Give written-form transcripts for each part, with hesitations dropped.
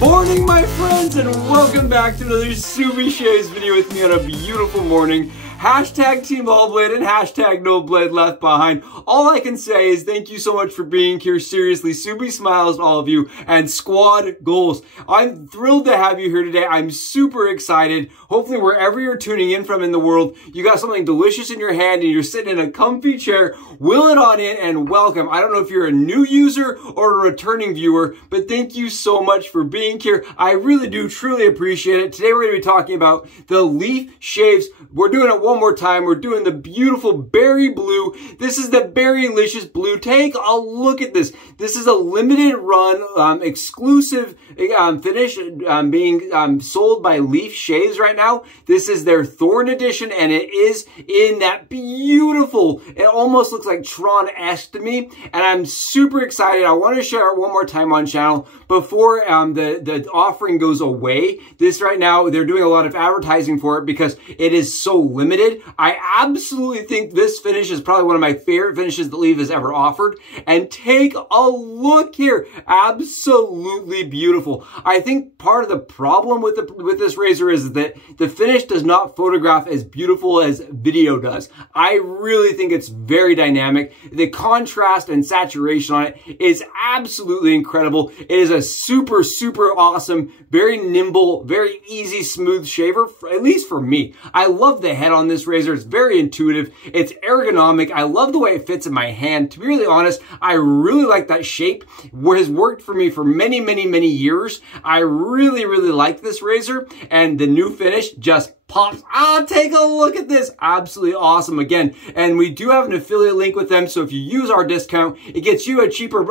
Morning, my friends, and welcome back to another Subi Shaves video with me on a beautiful morning. Hashtag Team All Blade and hashtag No Blade Left Behind. All I can say is thank you so much for being here. Seriously, Subi smiles to all of you and squad goals. I'm thrilled to have you here today. I'm super excited. Hopefully wherever you're tuning in from in the world, you got something delicious in your hand and you're sitting in a comfy chair. Wheel it on in and welcome. I don't know if you're a new user or a returning viewer, but thank you so much for being here. I really do truly appreciate it. Today we're going to be talking about the leaf shaves. We're doing it one more time. We're doing the beautiful berry blue. This is the Berrylicious Blue. Take a look at this. This is a limited run, exclusive finish being sold by Leaf Shaves right now. This is their Thorn edition, and it is in that beautiful, it almost looks like Tron-esque to me, and I'm super excited. I want to share it one more time on channel before the offering goes away. This right now, they're doing a lot of advertising for it because it is so limited. I absolutely think this finish is probably one of my favorite finishes that Leaf has ever offered. And take a look here. Absolutely beautiful. I think part of the problem with this razor is that the finish does not photograph as beautiful as video does. I really think it's very dynamic. The contrast and saturation on it is absolutely incredible. It is a super, super awesome, very nimble, very easy, smooth shaver, at least for me. I love the head on this razor. It's very intuitive. It's ergonomic. I love the way it fits in my hand. To be really honest, I really like that shape. It has worked for me for many, many, many years. I really, really like this razor, and the new finish just pops. Take a look at this. Absolutely awesome again. And we do have an affiliate link with them. So if you use our discount, it gets you a cheaper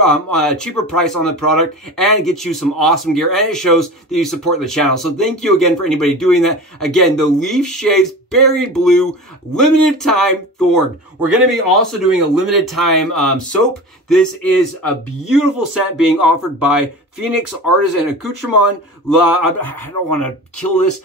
price on the product and it gets you some awesome gear. And it shows that you support the channel. So thank you again for anybody doing that. Again, the Leaf Shaves Berry Blue limited time Thorn. We're going to be also doing a limited time soap. This is a beautiful scent being offered by Phoenix Artisan Accoutrement. I don't want to kill this.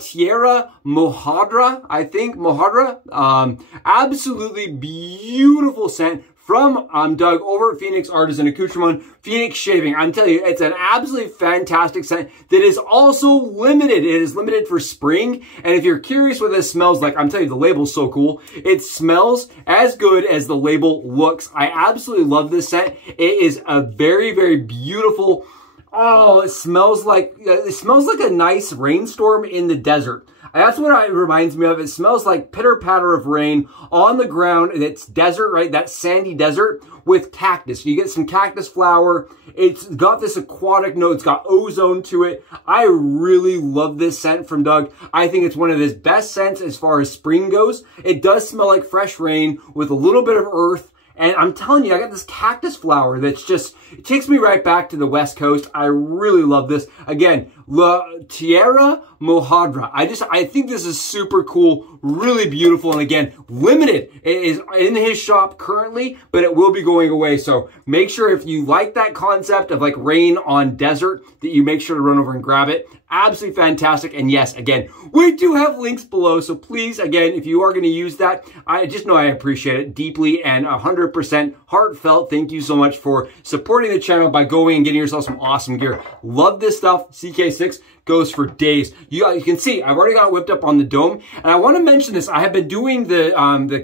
Tierra Mojada, I think. Mojada. Absolutely beautiful scent from Doug over at Phoenix Artisan Accoutrement, Phoenix Shaving. I'm telling you, it's an absolutely fantastic scent that is also limited. It is limited for spring. And if you're curious what this smells like, I'm telling you, the label's so cool. It smells as good as the label looks. I absolutely love this scent. It is a very, very beautiful. Oh, it smells like a nice rainstorm in the desert. That's what it reminds me of. It smells like pitter-patter of rain on the ground, and it's desert, right? That sandy desert with cactus. You get some cactus flower. It's got this aquatic note. It's got ozone to it. I really love this scent from Doug. I think it's one of his best scents as far as spring goes. It does smell like fresh rain with a little bit of earth. And I'm telling you, I got this cactus flower that's just, it takes me right back to the West Coast. I really love this. Again, Tierra Mojada. I think this is super cool, really beautiful, and again, limited. It is in his shop currently, but it will be going away. So make sure if you like that concept of like rain on desert, that you make sure to run over and grab it. Absolutely fantastic. And yes, again, we do have links below. So please, again, if you are going to use that, I just know I appreciate it deeply and 100% heartfelt. Thank you so much for supporting the channel by going and getting yourself some awesome gear. Love this stuff. CK6 goes for days. You can see I've already got it whipped up on the dome, and I want to mention this. I have been doing the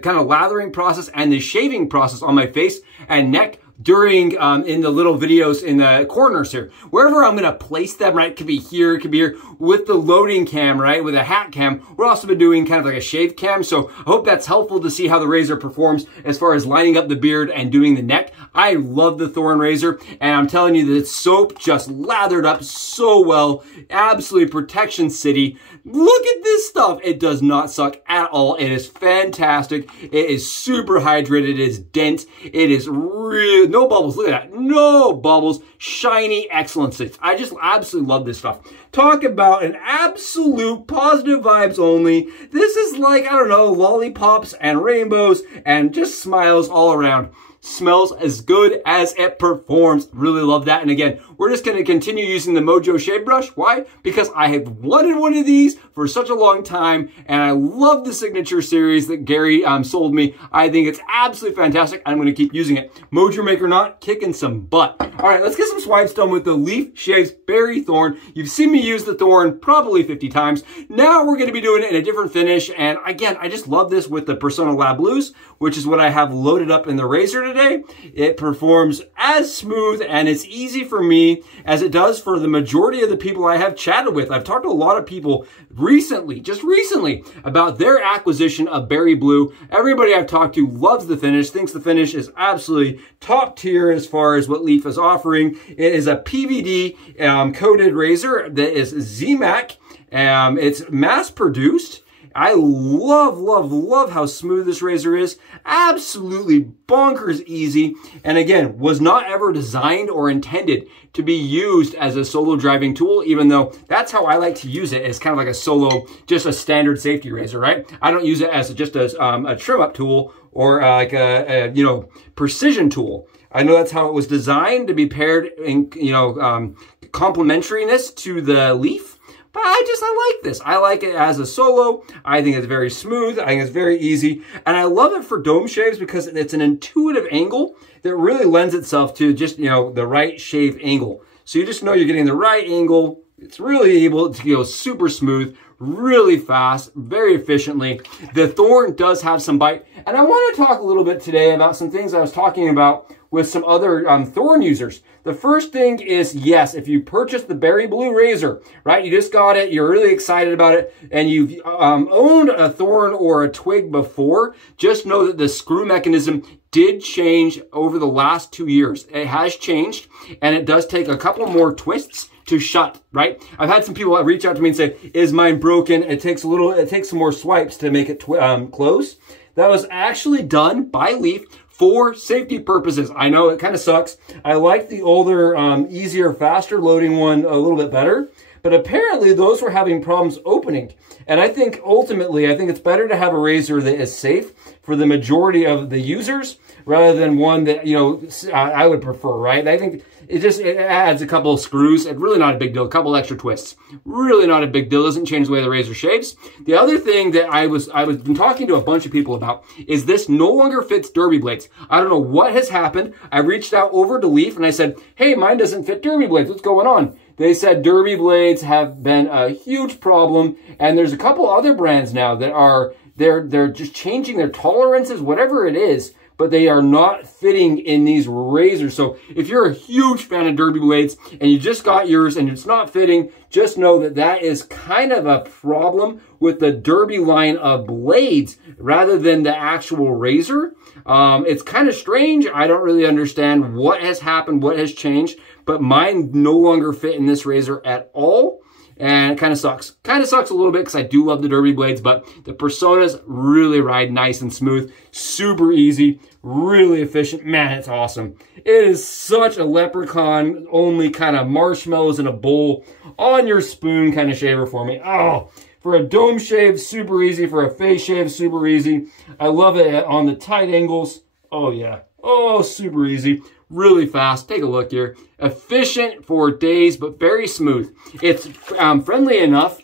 kind of lathering process and the shaving process on my face and neck during in the little videos in the corners here. Wherever I'm going to place them, right? It could be here, it could be here with the loading cam, right? With a hat cam. We're also been doing kind of like a shave cam. So I hope that's helpful to see how the razor performs as far as lining up the beard and doing the neck. I love the Thorn razor, and I'm telling you, the soap just lathered up so well. Absolutely protection city. Look at this stuff. It does not suck at all. It is fantastic. It is super hydrated. It is dense. It is really, no bubbles. Look at that. No bubbles. Shiny excellency. I just absolutely love this stuff. Talk about an absolute positive vibes only. This is like, I don't know, lollipops and rainbows and just smiles all around. smells as good as it performs. Really love that. And again, we're just going to continue using the Mojo shave brush. Why? Because I have wanted one of these for such a long time, and I love the Signature series that Gary sold me. I think it's absolutely fantastic. I'm going to keep using it. Mojo Maker Knot, kicking some butt. All right, let's get some swipes done with the Leaf Shaves Berry Thorn. You've seen me use the Thorn probably 50 times. Now we're going to be doing it in a different finish. And again, I just love this with the Personna Lab Blues, which is what I have loaded up in the razor today. It performs as smooth and it's easy for me as it does for the majority of the people I have chatted with. I've talked to a lot of people recently, just recently, about their acquisition of Berry Blue. Everybody I've talked to loves the finish, thinks the finish is absolutely top tier as far as what Leaf is offering. It is a PVD coated razor that is ZMAC. It's mass produced. I love, love, love how smooth this razor is. Absolutely bonkers easy. And again, was not ever designed or intended to be used as a solo driving tool, even though that's how I like to use it, as kind of like a solo, just a standard safety razor, right? I don't use it as just a trim up tool or like a you know, precision tool. I know that's how it was designed, to be paired in, you know, complementariness to the Leaf. But I like this. I like it as a solo. I think it's very smooth. I think it's very easy. And I love it for dome shaves because it's an intuitive angle that really lends itself to just, you know, the right shave angle. So you just know you're getting the right angle. It's really able to go super smooth, really fast, very efficiently. The Thorn does have some bite. And I want to talk a little bit today about some things I was talking about with some other Thorn users. The first thing is, yes, if you purchase the Berry Blue razor, right, you just got it, you're really excited about it, and you've owned a Thorn or a Twig before, just know that the screw mechanism did change over the last 2 years. It has changed, and it does take a couple more twists to shut, right? I've had some people reach out to me and say, is mine broken? It takes some more swipes to make it close. That was actually done by Leaf for safety purposes. I know it kind of sucks. I like the older, easier, faster loading one a little bit better, but apparently those were having problems opening. And I think ultimately, I think it's better to have a razor that is safe for the majority of the users rather than one that, you know, I would prefer, right? I think it adds a couple of screws. It's really not a big deal. A couple extra twists. Really not a big deal. Doesn't change the way the razor shaves. The other thing that I was been talking to a bunch of people about is this no longer fits derby blades. I don't know what has happened. I reached out over to Leaf and I said, hey, mine doesn't fit derby blades. What's going on? They said derby blades have been a huge problem, and there's a couple other brands now that are they're just changing their tolerances, whatever it is, but they are not fitting in these razors. So if you're a huge fan of derby blades and you just got yours and it's not fitting, just know that that is kind of a problem with the derby line of blades rather than the actual razor. It's kind of strange. I don't really understand what has happened, what has changed, but mine no longer fit in this razor at all. And it kind of sucks. Kind of sucks a little bit because I do love the derby blades, but the Personas really ride nice and smooth. Super easy, really efficient. Man, it's awesome. It is such a leprechaun, only kind of marshmallows in a bowl on your spoon kind of shaver for me. Oh, for a dome shave, super easy. For a face shave, super easy. I love it on the tight angles. Oh, yeah. Oh, super easy. Really fast. Take a look here. Efficient for days, but very smooth. It's friendly enough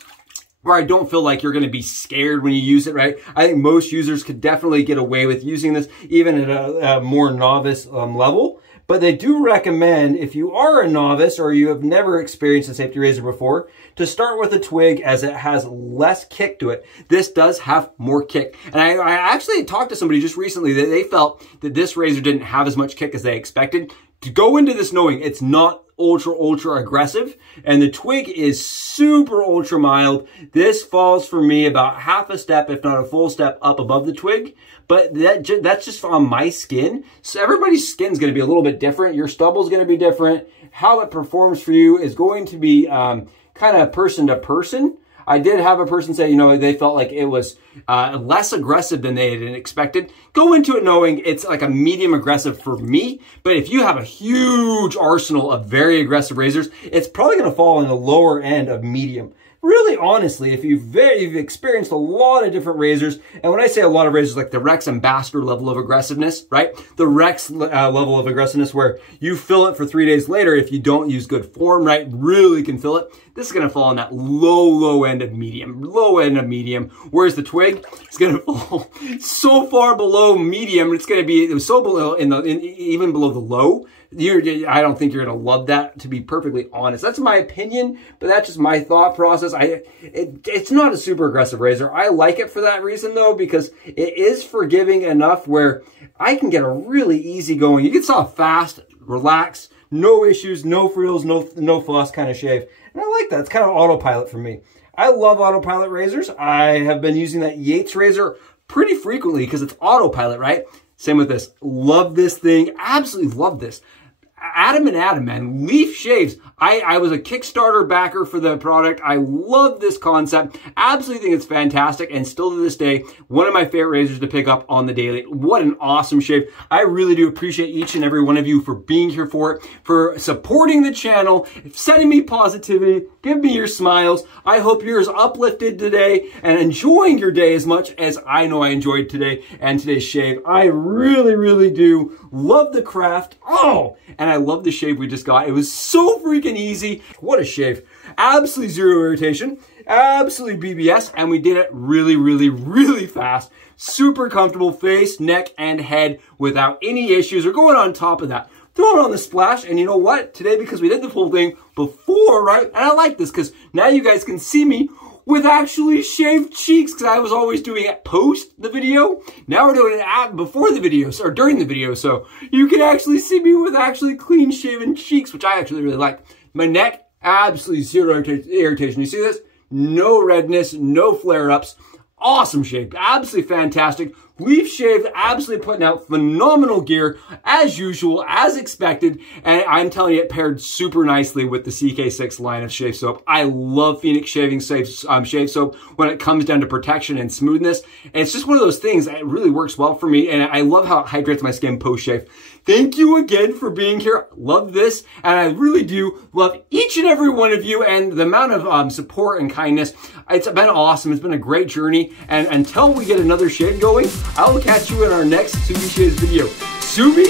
where I don't feel like you're going to be scared when you use it, right? I think most users could definitely get away with using this, even at a more novice level. But they do recommend, if you are a novice or you have never experienced a safety razor before, to start with a Twig as it has less kick to it. This does have more kick. And I actually talked to somebody just recently that they felt that this razor didn't have as much kick as they expected. To go into this knowing it's not ultra aggressive, and the Twig is super ultra mild. This falls for me about half a step, if not a full step up above the Twig, but that's just on my skin. So everybody's skin is going to be a little bit different. Your stubble is going to be different. How it performs for you is going to be kind of person to person. I did have a person say, you know, they felt like it was less aggressive than they had expected. Go into it knowing it's like a medium aggressive for me. But if you have a huge arsenal of very aggressive razors, it's probably going to fall in the lower end of medium. really honestly, if you've experienced a lot of different razors, and when I say a lot of razors, like the Rex Ambassador level of aggressiveness, right? The Rex level of aggressiveness where you fill it for 3 days later if you don't use good form, right? Really can fill it. This is going to fall in that low end of medium, whereas the twig is going to fall so far below medium, it's going to be so below, even below the low. I don't think you're going to love that, to be perfectly honest. That's my opinion, but that's just my thought process. It's not a super aggressive razor. I like it for that reason, though, because it is forgiving enough where I can get a really easy going. You can saw fast, relax, no issues, no frills, no fuss kind of shave. And I like that. It's kind of autopilot for me. I love autopilot razors. I have been using that Yates razor pretty frequently because it's autopilot, right? Same with this. Love this thing. Absolutely love this. Adam and Adam, man. Leaf shaves. I was a Kickstarter backer for the product. I love this concept. Absolutely think it's fantastic. And still to this day, one of my favorite razors to pick up on the daily. What an awesome shave. I really do appreciate each and every one of you for being here for it, for supporting the channel, sending me positivity, give me your smiles. I hope you're as uplifted today and enjoying your day as much as I know I enjoyed today and today's shave. I really, really do love the craft. Oh, and I love the shave we just got. It was so freaking easy. What a shave. Absolutely zero irritation. Absolutely BBS. And we did it really, really, really fast. Super comfortable face, neck, and head without any issues or going on top of that. Throw it on the splash. And you know what? Today, because we did the full thing before, right? And I like this because now you guys can see me with actually shaved cheeks, because I was always doing it post the video. Now we're doing it before the video, or during the video, so you can actually see me with actually clean shaven cheeks, which I actually really like. My neck, absolutely zero irritation. You see this? No redness, no flare-ups. Awesome shave, absolutely fantastic. Leaf shaved, absolutely putting out phenomenal gear, as usual, as expected, and I'm telling you, it paired super nicely with the CK6 line of shave soap. I love Phoenix shaving shave soap when it comes down to protection and smoothness. And it's just one of those things that really works well for me, and I love how it hydrates my skin post-shave. Thank you again for being here. Love this, and I really do love each and every one of you and the amount of support and kindness. It's been awesome. It's been a great journey, and until we get another shave going, I will catch you in our next Subi Shaves video. Subi?